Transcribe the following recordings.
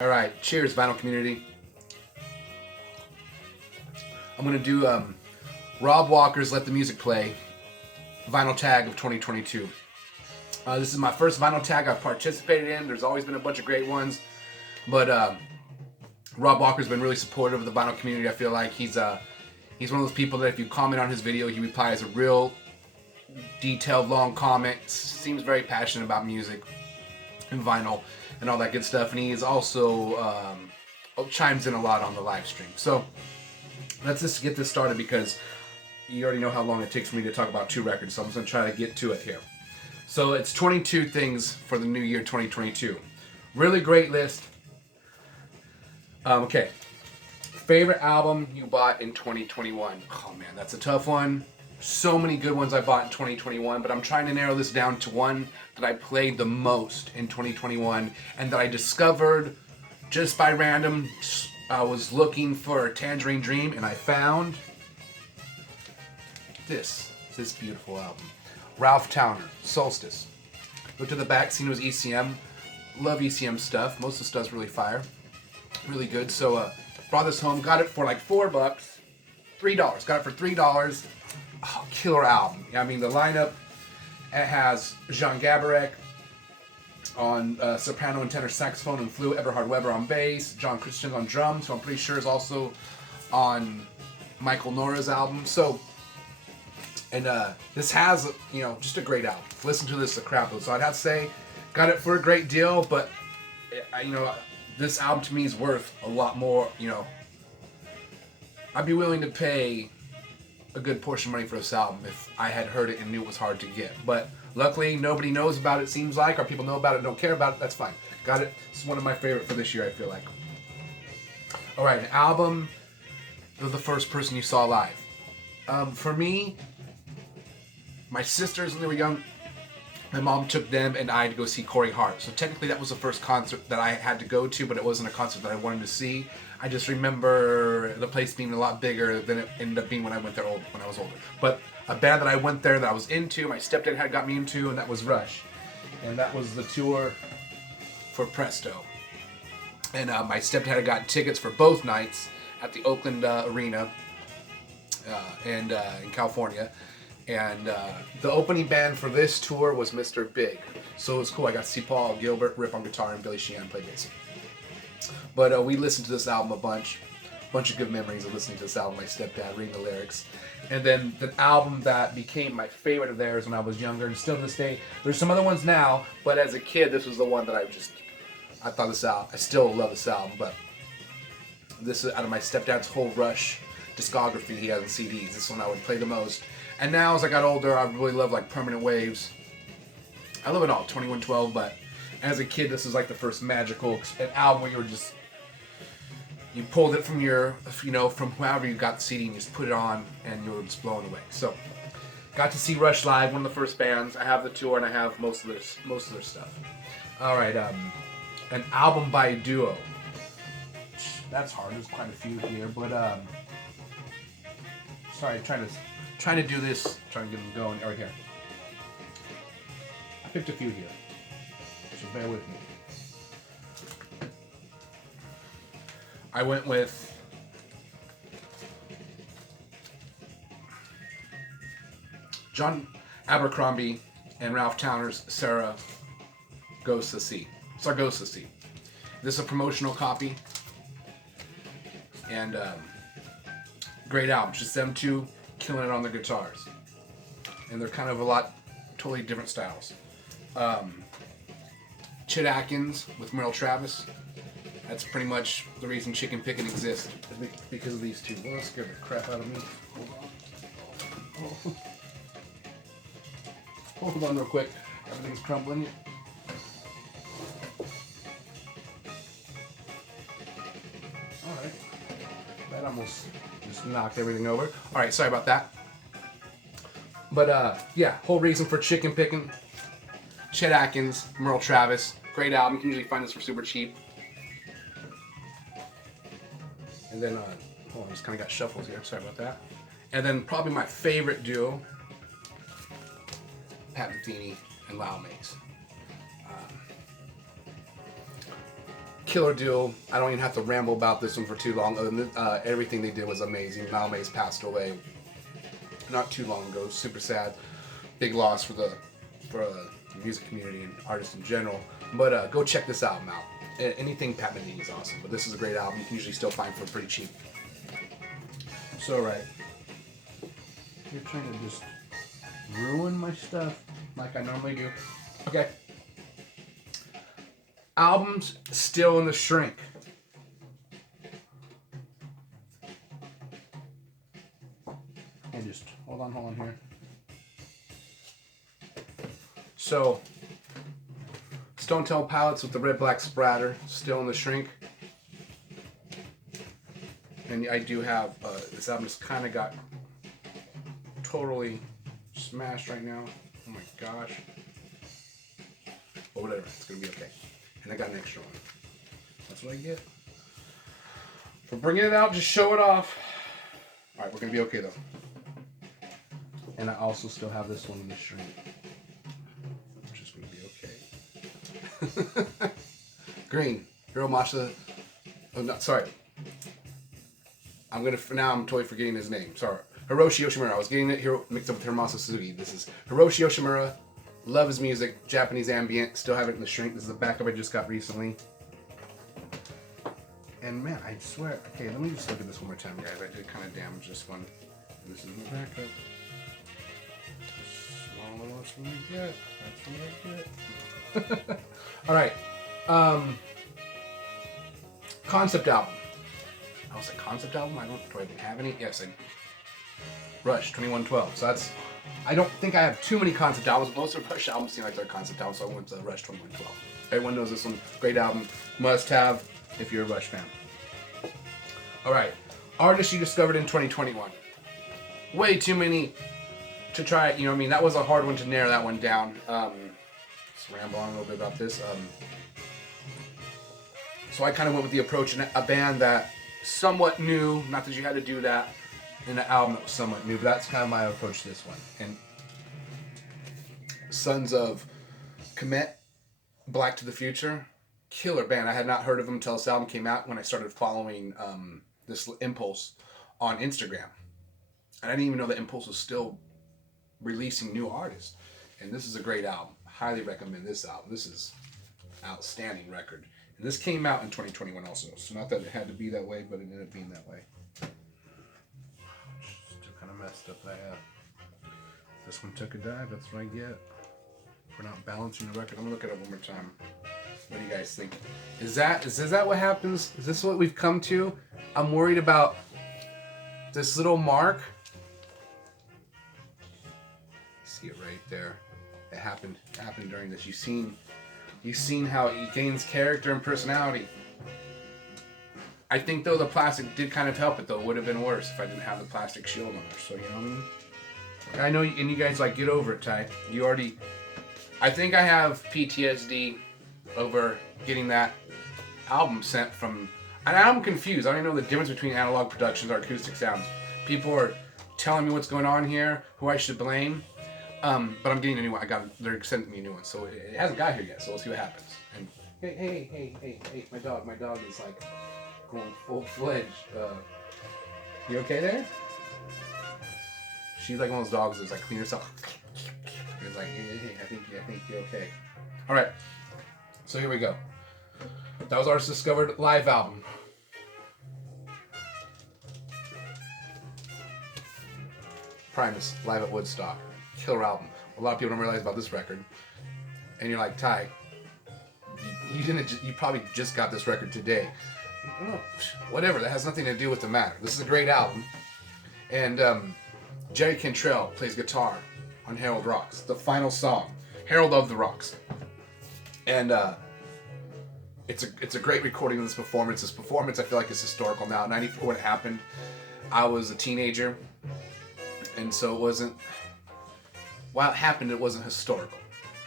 All right, cheers, vinyl community. I'm gonna do Rob Walker's "Let the Music Play" vinyl tag of 2022. This is my first vinyl tag I've participated in. There's always been a bunch of great ones, but Rob Walker's been really supportive of the vinyl community. I feel like he's one of those people that if you comment on his video, he replies a real detailed, long comment. Seems very passionate about music and vinyl and all that good stuff. And he's also chimes in a lot on the live stream. So let's just get this started because you already know how long it takes for me to talk about two records. So I'm just going to try to get to it here. So it's 22 things for the new year 2022. Really great list. Okay. Favorite album you bought in 2021? Oh man, that's a tough one. So many good ones I bought in 2021, but I'm trying to narrow this down to one that I played the most in 2021 and that I discovered just by random. I was looking for Tangerine Dream and I found this beautiful album. Ralph Towner, Solstice. Looked at the back, seen it was ECM. Love ECM stuff. Most of the stuff's really fire. Really good. So brought this home, got it for like $4. $3. Got it for $3. Oh, killer album. I mean, the lineup, it has Jean Gabarek on soprano and tenor saxophone and flute, Eberhard Weber on bass, John Christian on drums, who I'm pretty sure is also on Michael Nora's album. So, and this has, just a great album. Listen to this a crap load. So I'd have to say, got it for a great deal, but, this album to me is worth a lot more, I'd be willing to pay a good portion of money for this album if I had heard it and knew it was hard to get. But luckily, nobody knows about it, seems like, or people know about it and don't care about it. That's fine. Got it. This is one of my favorite for this year, I feel like. All right, an album of the first person you saw live. For me, my sisters, when they were young, my mom took them and I to go see Corey Hart. So technically that was the first concert that I had to go to, but it wasn't a concert that I wanted to see. I just remember the place being a lot bigger than it ended up being when I went there when I was older. But a band that I went there that I was into, my stepdad had got me into, and that was Rush. And that was the tour for Presto. And my stepdad had got tickets for both nights at the Oakland Arena in California. And the opening band for this tour was Mr. Big. So it was cool. I got to see Paul Gilbert rip on guitar and Billy Sheehan play bass. But we listened to this album a bunch of good memories of listening to this album. My stepdad reading the lyrics. And then the album that became my favorite of theirs when I was younger, and still to this day, there's some other ones now, but as a kid, this was the one that I thought this out. I still love this album, but this is out of my stepdad's whole Rush discography he has in CDs. This one I would play the most. And now as I got older, I really love like Permanent Waves. I love it all, 2112, but as a kid, this was like the first magical album where you pulled it from from whoever you got the CD and just put it on and you were just blown away. So, got to see Rush live, one of the first bands. I have the tour and I have most of their stuff. All right, an album by a duo. That's hard. There's quite a few here, but sorry, trying to do this, trying to get them going. Right here. I picked a few here, so bear with me. I went with John Abercrombie and Ralph Towner's Saragossa Sea. This is a promotional copy, and great album. Just them two killing it on the guitars, and they're kind of totally different styles. Chet Atkins with Merle Travis. That's pretty much the reason Chicken Pickin' exists, because of these two. Well, that scared the crap out of me. Hold on real quick. Everything's crumbling. Alright. That almost just knocked everything over. Alright, sorry about that. But, yeah, whole reason for Chicken Pickin'. Chet Atkins, Merle Travis. Great album. You can usually find this for super cheap. And then, hold on, just kind of got shuffles here. Sorry about that. And then probably my favorite duo, Pattini and Lao makes. killer duo. I don't even have to ramble about this one for too long. Other than everything they did was amazing. Malmae's passed away not too long ago. Super sad, big loss for the music community and artists in general. But go check this album out. Anything Pattini is awesome, but this is a great album. You can usually still find for pretty cheap. So right, you're trying to just ruin my stuff like I normally do. Okay. Albums still in the shrink. And just hold on here. So, Stone Temple Pilots with the Red Black Spratter still in the shrink. And I do have this album just kind of got totally smashed right now. Oh my gosh. But whatever, it's gonna be okay. And I got an extra one. That's what I get for bringing it out. Just show it off. All right, we're gonna be okay though. And I also still have this one in the shrink, which is gonna be okay. Green Hiromasha. Oh no, sorry. I'm totally forgetting his name. Sorry, Hiroshi Yoshimura. I was getting it here mixed up with Hiromasa Suzuki. This is Hiroshi Yoshimura. Love his music, Japanese ambient. Still have it in the shrink. This is the backup I just got recently. And man, I swear. Okay, let me just look at this one more time, guys. I did kind of damage this one. This is the backup. Smaller ones from I get. That's what I get. All right. Concept album. I was a concept album. Do I even have any? Yes, Rush 2112. So that's. I don't think I have too many concept albums. Most of Rush albums seem like they're concept albums, so I went to Rush 2112. Everyone knows this one. Great album. Must have if you're a Rush fan. Alright. Artists you discovered in 2021. Way too many to try. You know what I mean? That was a hard one to narrow that one down. Let's ramble on a little bit about this. So I kind of went with the approach in a band that somewhat new. Not that you had to do that. In an album that was somewhat new, but that's kind of my approach to this one. And Sons of Kemet, Black to the Future, killer band. I had not heard of them until this album came out when I started following this Impulse on Instagram. And I didn't even know that Impulse was still releasing new artists. And this is a great album. Highly recommend this album. This is an outstanding record. And this came out in 2021 also. So not that it had to be that way, but it ended up being that way. Messed up. This one took a dive. That's what I get for not balancing the record. I'm gonna look at it one more time. What do you guys think? Is that what happens? Is this what we've come to? I'm worried about this little mark. See it right there. It happened during this. You've seen how he gains character and personality. I think though the plastic did kind of help it though. It would have been worse if I didn't have the plastic shield on there. So you know what I mean? I know, and you guys like get over it, Ty. You already. I think I have PTSD over getting that album sent from. And I'm confused. I don't even know the difference between analog productions or acoustic sounds. People are telling me what's going on here, who I should blame. But I'm getting a new one. They're sending me a new one, so it hasn't got here yet. So we'll see what happens. And hey, my dog is like. Going full-fledged. You okay there? She's like one of those dogs that's like clean herself. It's like, hey, I think you're okay. All right. So here we go. That was Artists Discovered live album. Primus live at Woodstock. Killer album. A lot of people don't realize about this record. And you're like, Ty, you probably just got this record today. Whatever, that has nothing to do with the matter. This is a great album. And Jerry Cantrell plays guitar on Harold Rocks, the final song, Herald of the Rocks. And it's a great recording of this performance. This performance I feel like is historical now. 94 when it happened, I was a teenager, and so it wasn't, while it happened, it wasn't historical.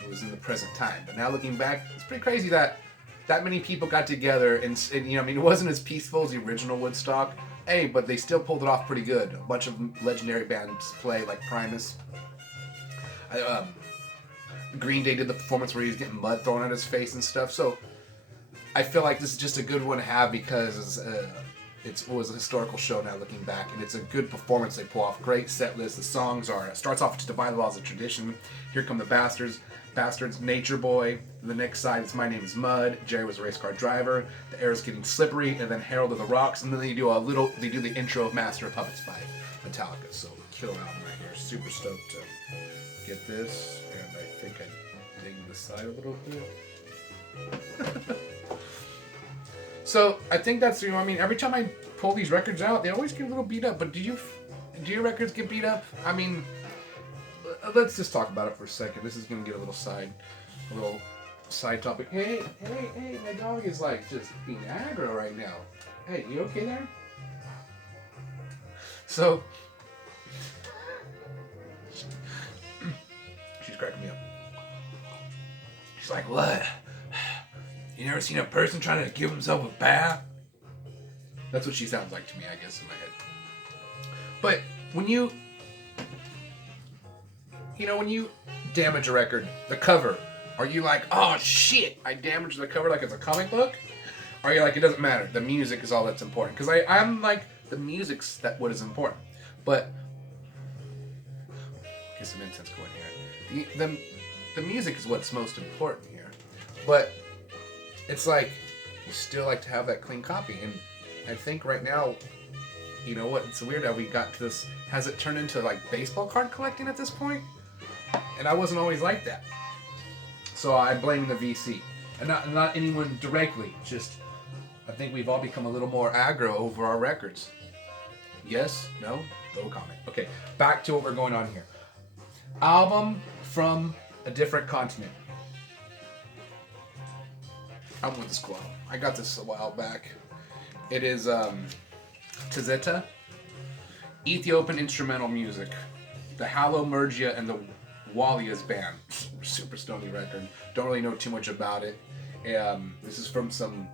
It was in the present time. But now looking back, it's pretty crazy that many people got together and you know, I mean, it wasn't as peaceful as the original Woodstock. Hey, but they still pulled it off pretty good. A bunch of legendary bands play, like Primus. Green Day did the performance where he was getting mud thrown at his face and stuff. So I feel like this is just a good one to have because it was a historical show now looking back, and it's a good performance they pull off. Great set list. The songs it starts off to Defy the Laws of Tradition. Here Come the Bastards, Nature Boy. The next side is My Name is Mud. Jerry Was a Race Car Driver. The Air is Getting Slippery, and then Herald of the Rocks, and then they do the intro of Master of Puppets by Metallica. So killer album right here. Super stoked to get this, and I think I dig the side a little bit. So I think that's, I mean, every time I pull these records out, they always get a little beat up. But do your records get beat up? I mean, let's just talk about it for a second. This is gonna get a little side topic. Hey, my dog is like just being aggro right now. Hey, you okay there? So she's cracking me up. She's like, what? You never seen a person trying to give himself a bath? That's what she sounds like to me, I guess, in my head. But when you damage a record, the cover, are you like, oh shit, I damaged the cover like it's a comic book? Or are you like, it doesn't matter, the music is all that's important? Because I'm like, the music's what is important. But, get some incense going here. The music is what's most important here. But it's like, you still like to have that clean copy. And I think right now, you know what, it's weird how we got to this. Has it turned into like baseball card collecting at this point? And I wasn't always like that. So I blame the VC. And not anyone directly, just I think we've all become a little more aggro over our records. Yes? No? No comment. Okay, back to what we're going on here. Album from a different continent. I'm with this quote. I got this a while back. It is Tazetta Ethiopian instrumental music. The Hallow Mergia and the Walias band. Super stony record. Don't really know too much about it. This is from some,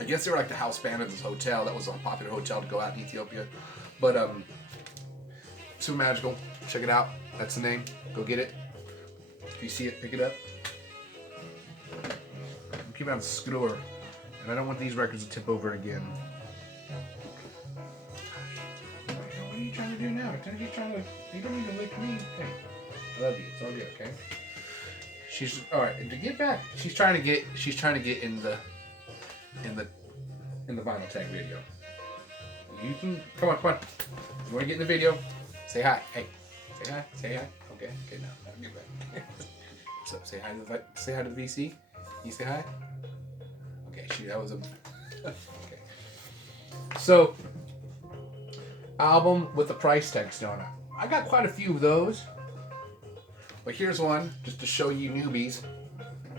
I guess they were like the house band of this hotel. That was a popular hotel to go out in Ethiopia. But super magical. Check it out. That's the name. Go get it. If you see it, pick it up. I'm keeping on the screwer, and I don't want these records to tip over again. What are you trying to do now? You don't need to lick me. Hey, I love you. It's all good, okay? She's all right. To get back, she's trying to get in the vinyl tag video. You can come on. You want to get in the video? Say hi. Hey, say hi. Okay, now get back. So say hi to the VC. You say hi? Okay, that was a... Okay. So, album with the price tag still on it. I got quite a few of those. But here's one, just to show you newbies.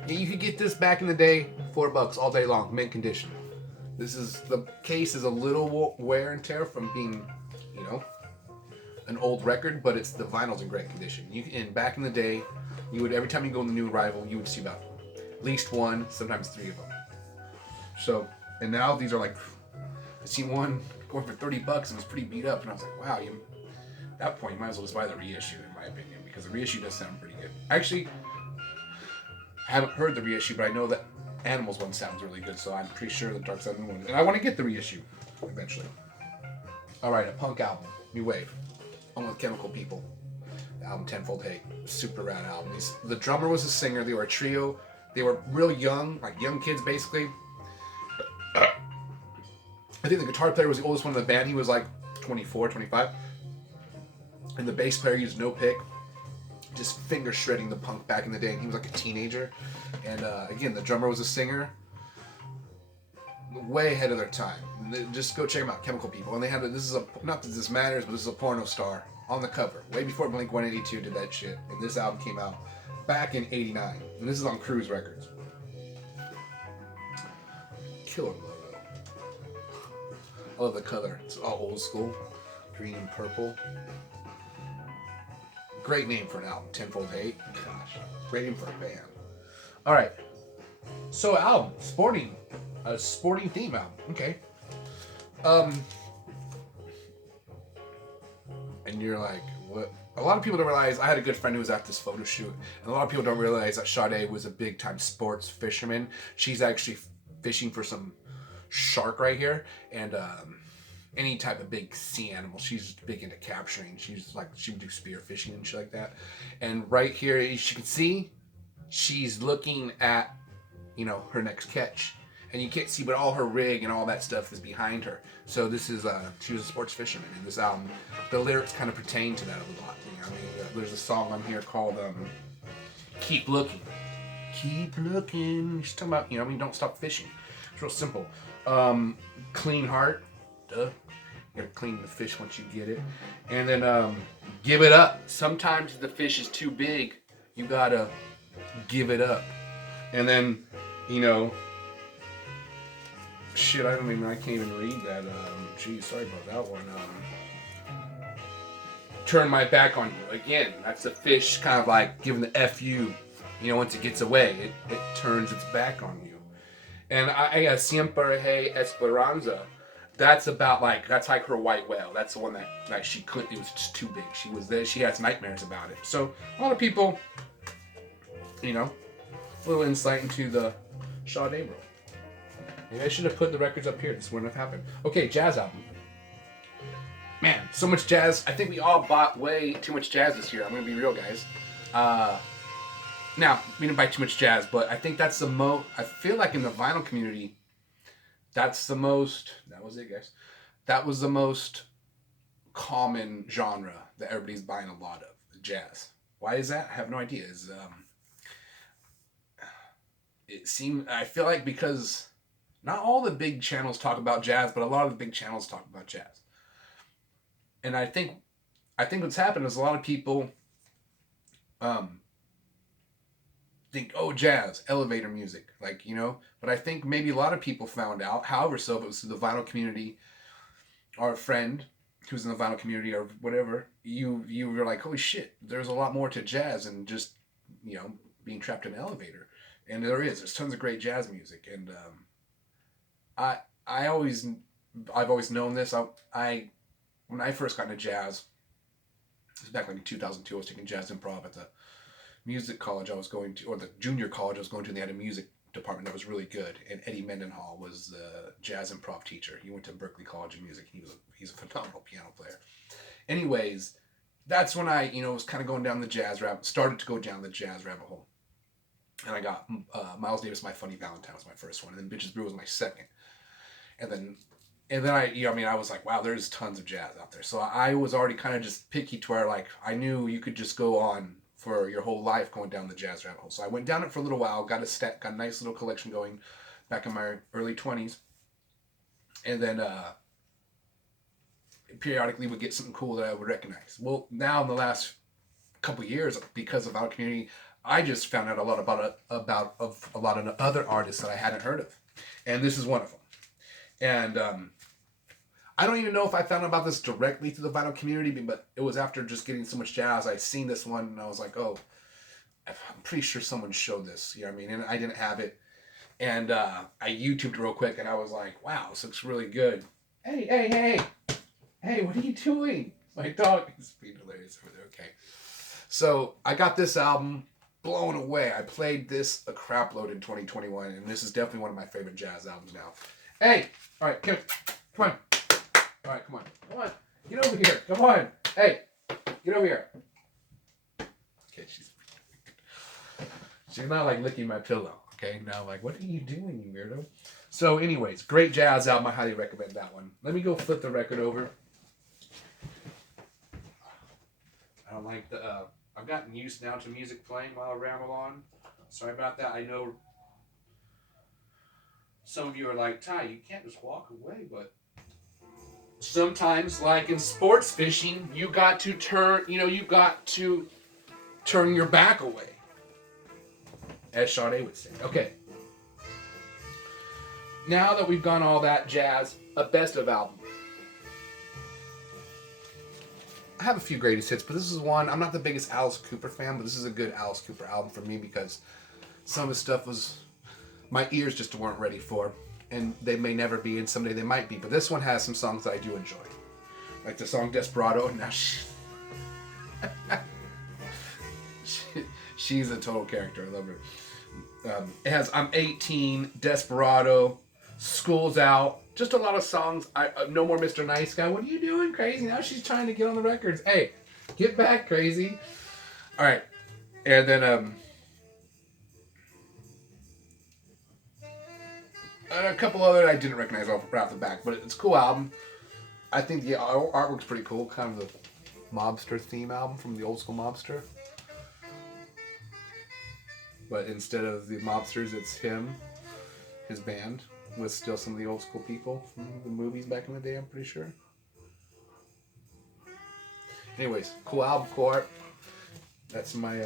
You could get this back in the day, $4 all day long, mint condition. The case is a little wear and tear from being, an old record, but the vinyl's in great condition. And back in the day, every time you go in the new arrival, you would see about at least one, sometimes three of them. So, and now these are like, I seen one going for $30 and it was pretty beat up, and I was like, wow, at that point you might as well just buy the reissue, in my opinion, because the reissue does sound pretty good. Actually, I haven't heard the reissue, but I know that Animals one sounds really good, so I'm pretty sure the Dark Side of the Moon, and I want to get the reissue eventually. All right, a punk album, new wave, one with Chemical People. The album Tenfold Hate, super rad album. The drummer was a singer. They were a trio. They were real young, like young kids basically. I think the guitar player was the oldest one in the band. He was like 24, 25. And the bass player used no pick, just finger shredding the punk back in the day. And he was like a teenager. And again, the drummer was a singer. Way ahead of their time. Just go check them out, Chemical People. And they had not that this matters, but this is a porno star on the cover, way before Blink-182 did that shit. And this album came out back in '89, and this is on Cruise Records. Killer logo. I love the color. It's all old school, green and purple. Great name for an album, Tenfold Hate. Gosh, great name for a band. All right, so album, a sporting theme album. Okay. And you're like, what a lot of people don't realize, I had a good friend who was at this photo shoot, and a lot of people don't realize that Sade was a big time sports fisherman. She's actually fishing for some shark right here, and any type of big sea animal. She's big into capturing. She's like, she would do spear fishing and shit like that. And right here, as you can see, she's looking at, you know, her next catch. And you can't see, but all her rig and all that stuff is behind her. So this is, she was a sports fisherman. And this album, the lyrics kind of pertain to that a lot. You know, I mean, there's a song on here called Keep Looking. Keep looking. She's talking about, you know, I mean, don't stop fishing. It's real simple. Clean heart. Duh. You gotta clean the fish once you get it. And then give it up. Sometimes the fish is too big. You gotta give it up. And then, you know, shit, I can't even read that. Geez, sorry about that one. Turn my back on you. Again, that's the fish kind of like giving the F you. You know, once it gets away, it turns its back on you. And I Siempre Hay Esperanza. That's about like, that's like her white whale. That's the one that like she couldn't, it was just too big. She was there, she has nightmares about it. So a lot of people, you know, a little insight into the Sade world. Maybe I should have put the records up here. This wouldn't have happened. Okay, jazz album. Man, so much jazz. I think we all bought way too much jazz this year. I'm gonna be real, guys. Now, we didn't buy too much jazz, but I think that's the most, I feel like in the vinyl community, that's the most, that was it, guys. That was the most common genre that everybody's buying a lot of, jazz. Why is that? I have no idea. It seemed, I feel like because not all the big channels talk about jazz, but a lot of the big channels talk about jazz. And I think what's happened is a lot of people think, oh, jazz, elevator music, like, you know. But I think maybe a lot of people found out, however, so if it was through the vinyl community or a friend who's in the vinyl community or whatever, you were like, holy shit, there's a lot more to jazz than just, you know, being trapped in an elevator. And there's tons of great jazz music. And I've always known this. When I first got into jazz, it was back like in 2002, I was taking jazz improv at the music college I was going to, or the junior college I was going to, and they had a music department that was really good. And Eddie Mendenhall was the jazz improv teacher. He went to Berklee College of Music. He's a phenomenal piano player. Anyways, that's when I, you know, was kind of going down the jazz started to go down the jazz rabbit hole. And I got Miles Davis, My Funny Valentine was my first one, and then Bitches Brew was my second. And then I, you know, I mean, I was like, wow, there's tons of jazz out there. So I was already kind of just picky to where, like, I knew you could just go on for your whole life going down the jazz rabbit hole. So I went down it for a little while, got a nice little collection going back in my early 20s. And then periodically would get something cool that I would recognize. Well, now in the last couple of years, because of our community, I just found out a lot about a lot of other artists that I hadn't heard of. And this is one of them. And I don't even know if I found out about this directly through the vinyl community, but it was after just getting so much jazz. I'd seen this one and I was like, oh, I'm pretty sure someone showed this. You know what I mean? And I didn't have it. And I YouTubed it real quick and I was like, wow, this looks really good. Hey, what are you doing? My dog is being hilarious over there. Okay. So I got this album, blown away. I played this a crap load in 2021, and this is definitely one of my favorite jazz albums now. Hey, all right, come on. All right, come on. Get over here. Come on. Hey, get over here. Okay, she's not like licking my pillow. Okay, now I'm like, what are you doing, you weirdo? So, anyways, great jazz album. I highly recommend that one. Let me go flip the record over. I don't like the. I've gotten used now to music playing while I ramble on. Sorry about that. I know some of you are like, Ty, you can't just walk away, but sometimes, like in sports fishing, you got to turn your back away, as Sade would say. Okay. Now that we've gone all that jazz, a best of album. I have a few greatest hits, but this is one. I'm not the biggest Alice Cooper fan, but this is a good Alice Cooper album for me because some of his stuff was, my ears just weren't ready for, and they may never be, and someday they might be. But this one has some songs that I do enjoy, like the song Desperado. Now, She's a total character. I love her. It has I'm 18, Desperado, School's Out, just a lot of songs. No More Mr. Nice Guy. What are you doing, Crazy? Now she's trying to get on the records. Hey, get back, Crazy. All right. And then a couple other I didn't recognize right off the back, but it's a cool album. I think the artwork's pretty cool. Kind of the mobster theme album from the old school mobster. But instead of the mobsters, it's him, his band, with still some of the old school people from the movies back in the day, I'm pretty sure. Anyways, cool album, cool art. That's my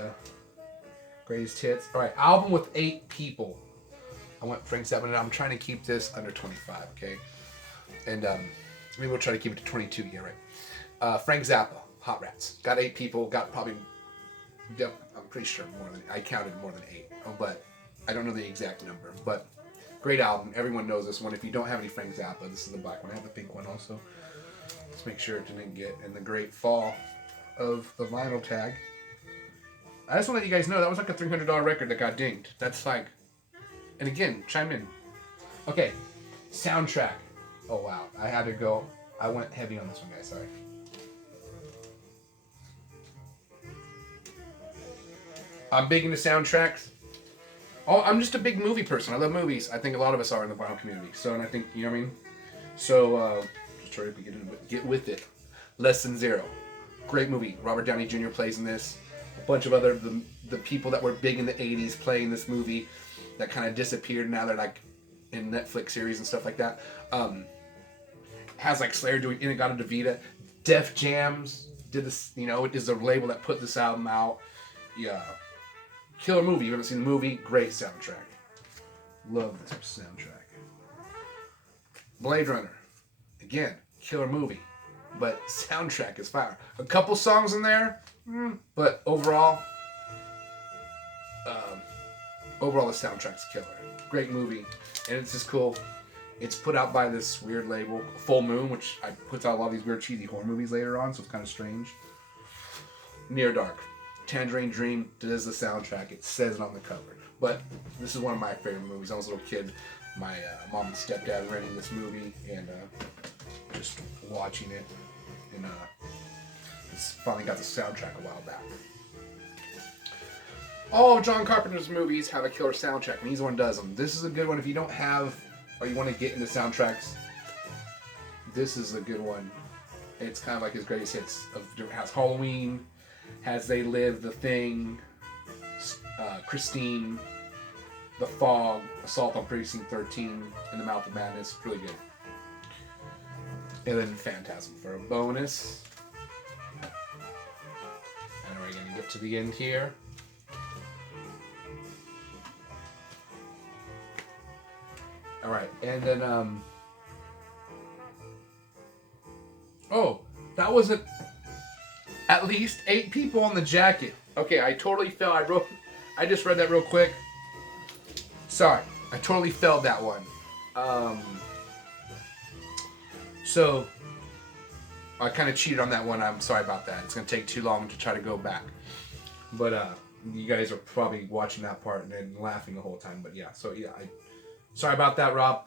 greatest hits. All right, album with 8 people. I went Frank Zappa, and I'm trying to keep this under 25, okay? And maybe we'll try to keep it to 22, yeah, right. Frank Zappa, Hot Rats. Got 8 people, got probably... I'm pretty sure I counted more than 8, but I don't know the exact number. But great album. Everyone knows this one. If you don't have any Frank Zappa, this is the black one. I have the pink one also. Let's make sure it didn't get in the great fall of the vinyl tag. I just want to let you guys know that was like a $300 record that got dinged. That's like, and again, chime in. Okay, soundtrack. Oh wow, I had to go. I went heavy on this one, guys. Sorry. I'm big into soundtracks. Oh, I'm just a big movie person. I love movies. I think a lot of us are in the vinyl community. So, and I think, you know what I mean? So, just try to get with it. Less Than Zero. Great movie. Robert Downey Jr. plays in this. A bunch of other, the people that were big in the 80s play in this movie that kind of disappeared. Now they're like in Netflix series and stuff like that. Has like Slayer doing Inagata Devita. Def Jams did this, you know, is the label that put this album out. Yeah. Killer movie. You haven't seen the movie? Great soundtrack. Love this soundtrack. Blade Runner. Again, killer movie. But soundtrack is fire. A couple songs in there, but overall the soundtrack's killer. Great movie. And it's just cool. It's put out by this weird label, Full Moon, which puts out a lot of these weird cheesy horror movies later on, so it's kind of strange. Near Dark. Tangerine Dream does the soundtrack. It says it on the cover. But this is one of my favorite movies. I was a little kid. My mom and stepdad renting this movie and just watching it. And finally got the soundtrack a while back. All of John Carpenter's movies have a killer soundtrack, and he's the one who does them. This is a good one if you don't have, or you want to get into soundtracks. This is a good one. It's kind of like his greatest hits. It has Halloween, has They Live, The Thing, Christine, The Fog, Assault on Precinct 13, In the Mouth of Madness. Really good. And then Phantasm for a bonus. And we're going to get to the end here. Alright, and then, oh, that wasn't at least 8 people on the jacket. Okay, I totally fell. I just read that real quick. Sorry, I totally failed that one. So, I kind of cheated on that one. I'm sorry about that. It's going to take too long to try to go back. But, you guys are probably watching that part and then laughing the whole time. But yeah, so yeah, sorry about that, Rob.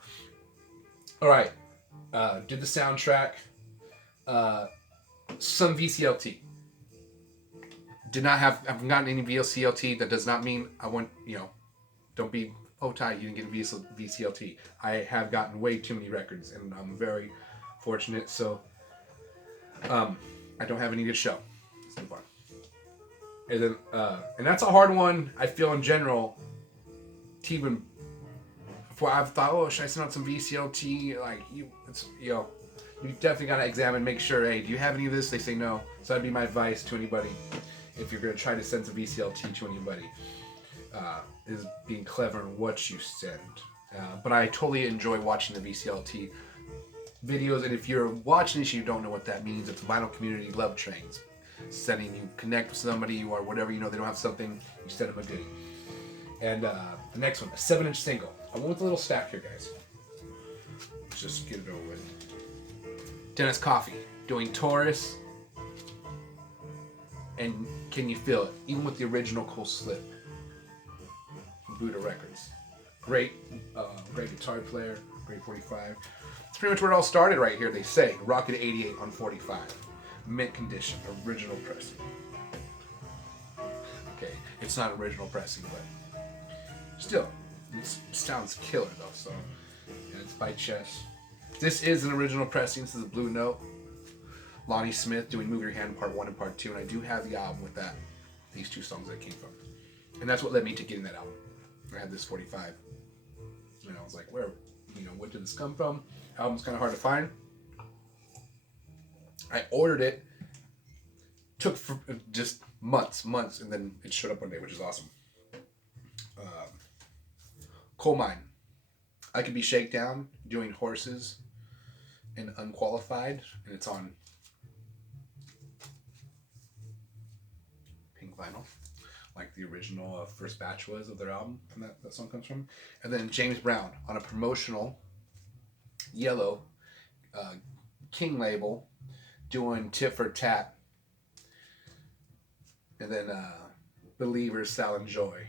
Alright, did the soundtrack. Some VCLT. Haven't gotten any VCLT. That does not mean I want, don't be, oh, Ty, you didn't get a VCLT. I have gotten way too many records, and I'm very fortunate, so I don't have any to show. Let's move on. And then, and that's a hard one, I feel, in general, to even, before I've thought, oh, should I send out some VCLT? Like, you definitely got to examine, make sure, hey, do you have any of this? They say no. So that'd be my advice to anybody. If you're going to try to send some VCLT to anybody, is being clever in what you send. But I totally enjoy watching the VCLT videos. And if you're watching this, you don't know what that means. It's vinyl community love trains. Sending you connect with somebody or whatever, they don't have something, you send them a goodie. And the next one, a 7-inch single. I went with a little stack here, guys. Let's just get it over with. Dennis Coffey doing Taurus. And can you feel it? Even with the original Cool Slip from Buddha Records. Great guitar player, great 45. It's pretty much where it all started right here, they say. Rocket 88 on 45. Mint condition, original pressing. Okay, it's not original pressing, but still, it sounds killer though, so yeah, it's by Chess. This is an original pressing. This is a Blue Note. Lonnie Smith doing Move Your Hand Part 1 and Part 2, and I do have the album with these two songs that came from. And that's what led me to getting that album. I had this 45. And I was like, what did this come from? Album's kind of hard to find. I ordered it. Took for just months, and then it showed up one day, which is awesome. Coal Mine. I Could Be Shakedown, doing Horses and Unqualified, and it's on pink vinyl, like the original first batch was of their album from that song comes from. And then James Brown on a promotional yellow King label, doing Tit for Tat. And then Believers shall enjoy,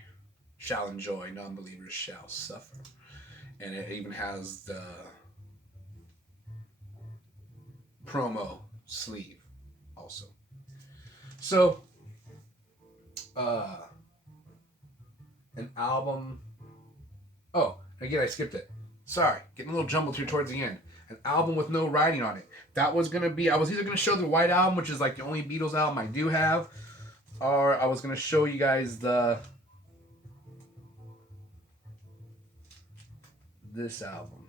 non-believers shall suffer. And it even has the promo sleeve also. So, an album. Oh, again, I skipped it. Sorry, getting a little jumbled here towards the end. An album with no writing on it. That was going to be, I was either going to show the White Album, which is like the only Beatles album I do have, or I was going to show you guys this album.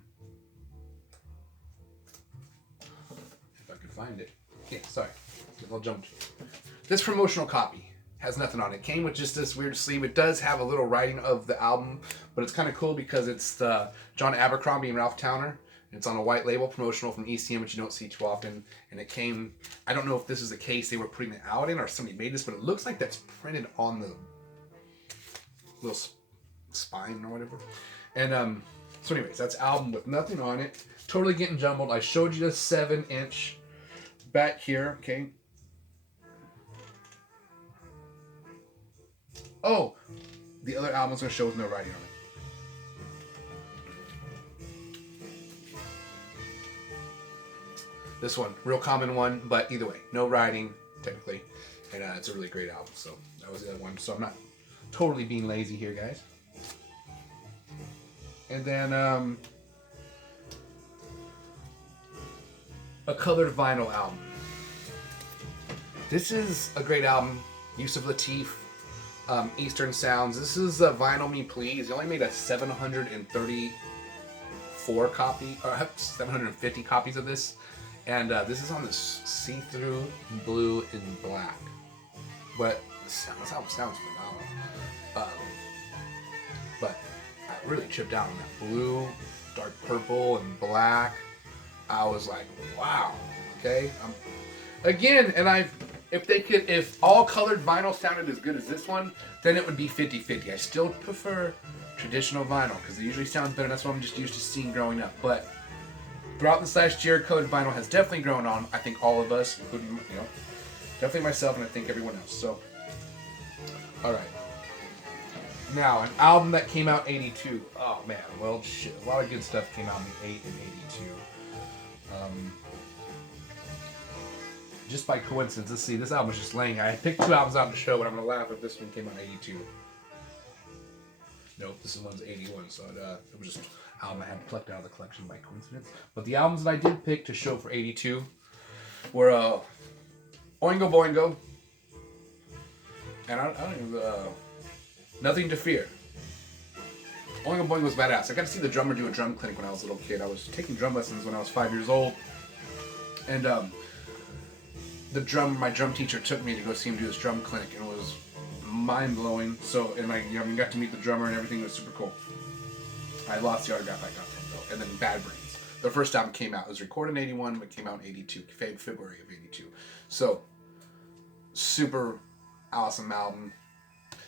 If I can find it. Yeah, sorry. Get a little jumped. This promotional copy has nothing on it. Came with just this weird sleeve. It does have a little writing of the album, but it's kind of cool because it's the John Abercrombie and Ralph Towner. It's on a white label, promotional from ECM, which you don't see too often. And it came, I don't know if this is the case they were putting it out in or somebody made this, but it looks like that's printed on the little spine or whatever. And so anyways, that's album with nothing on it. Totally getting jumbled. I showed you the 7-inch back here, okay? Oh, the other album's going to show with no writing on it. This one, real common one, but either way, no writing, technically. And it's a really great album, so that was the other one. So I'm not totally being lazy here, guys. And then a colored vinyl album. This is a great album. Yusuf Lateef, Eastern Sounds. This is Vinyl Me Please. He only made a 734 copy, or 750 copies of this. And this is on this see-through blue and black. But this album sounds phenomenal. But I really chipped out on that blue, dark purple, and black. I was like, wow. Okay. Again, and if all colored vinyl sounded as good as this one, then it would be 50-50. I still prefer traditional vinyl because it usually sounds better. That's what I'm just used to seeing growing up. But throughout this last year, colored vinyl has definitely grown on. I think all of us, including definitely myself, and I think everyone else. So, all right. Now, an album that came out in '82. Oh man, well, shit. A lot of good stuff came out in '8 and '82. Just by coincidence, let's see. This album was just laying. I picked two albums out to show, but I'm gonna laugh if this one came out in '82. Nope, this one's '81, so it was just an album I had plucked out of the collection by coincidence. But the albums that I did pick to show for '82 were Oingo Boingo, and I don't even Nothing to Fear. Oingo Boingo was badass. I got to see the drummer do a drum clinic when I was a little kid. I was taking drum lessons when I was 5 years old, and my drum teacher took me to go see him do this drum clinic, and it was mind blowing. So, and I got to meet the drummer and everything. It was super cool. I lost the autograph I got from him though. And then Bad Brains. Their first album came out. It was recorded in '81, but came out in '82, February of '82. So, super awesome album.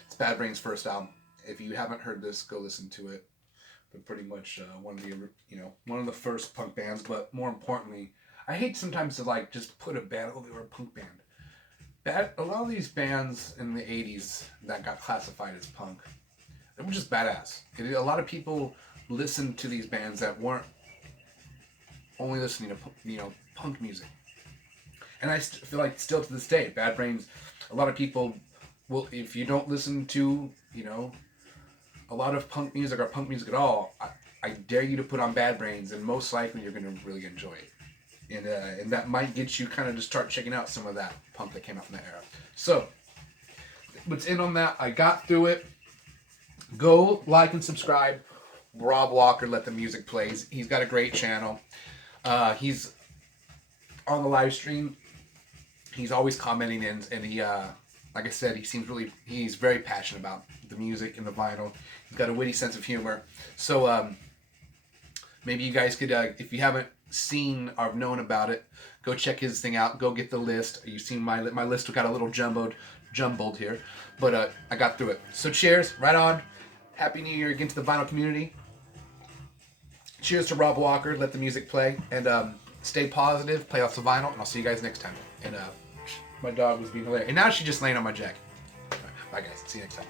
It's Bad Brains' first album. If you haven't heard this, go listen to it. But pretty much one of the first punk bands. But more importantly, I hate sometimes to just put a band. Oh, they were a punk band. A lot of these bands in the 80s that got classified as punk, they were just badass. A lot of people listened to these bands that weren't only listening to, punk music. And I feel like still to this day, Bad Brains, a lot of people will, if you don't listen to, a lot of punk music or punk music at all, I dare you to put on Bad Brains, and most likely you're going to really enjoy it. And that might get you kind of to start checking out some of that punk that came out from that era. So, what's in on that? I got through it. Go like and subscribe. Rob Walker, Let the Music Plays. He's got a great channel. He's on the live stream. He's always commenting in, and he, like I said, he's very passionate about the music and the vinyl. He's got a witty sense of humor. So maybe you guys could, if you haven't seen or known about it, go check his thing out. Go get the list. You've seen my list got a little jumbled here, but I got through it. So cheers, right on. Happy New Year again to the vinyl community. Cheers to Rob Walker, Let the Music Play, and stay positive, play off the vinyl, and I'll see you guys next time. And my dog was being hilarious, and now she's just laying on my jacket. Bye guys, see you next time.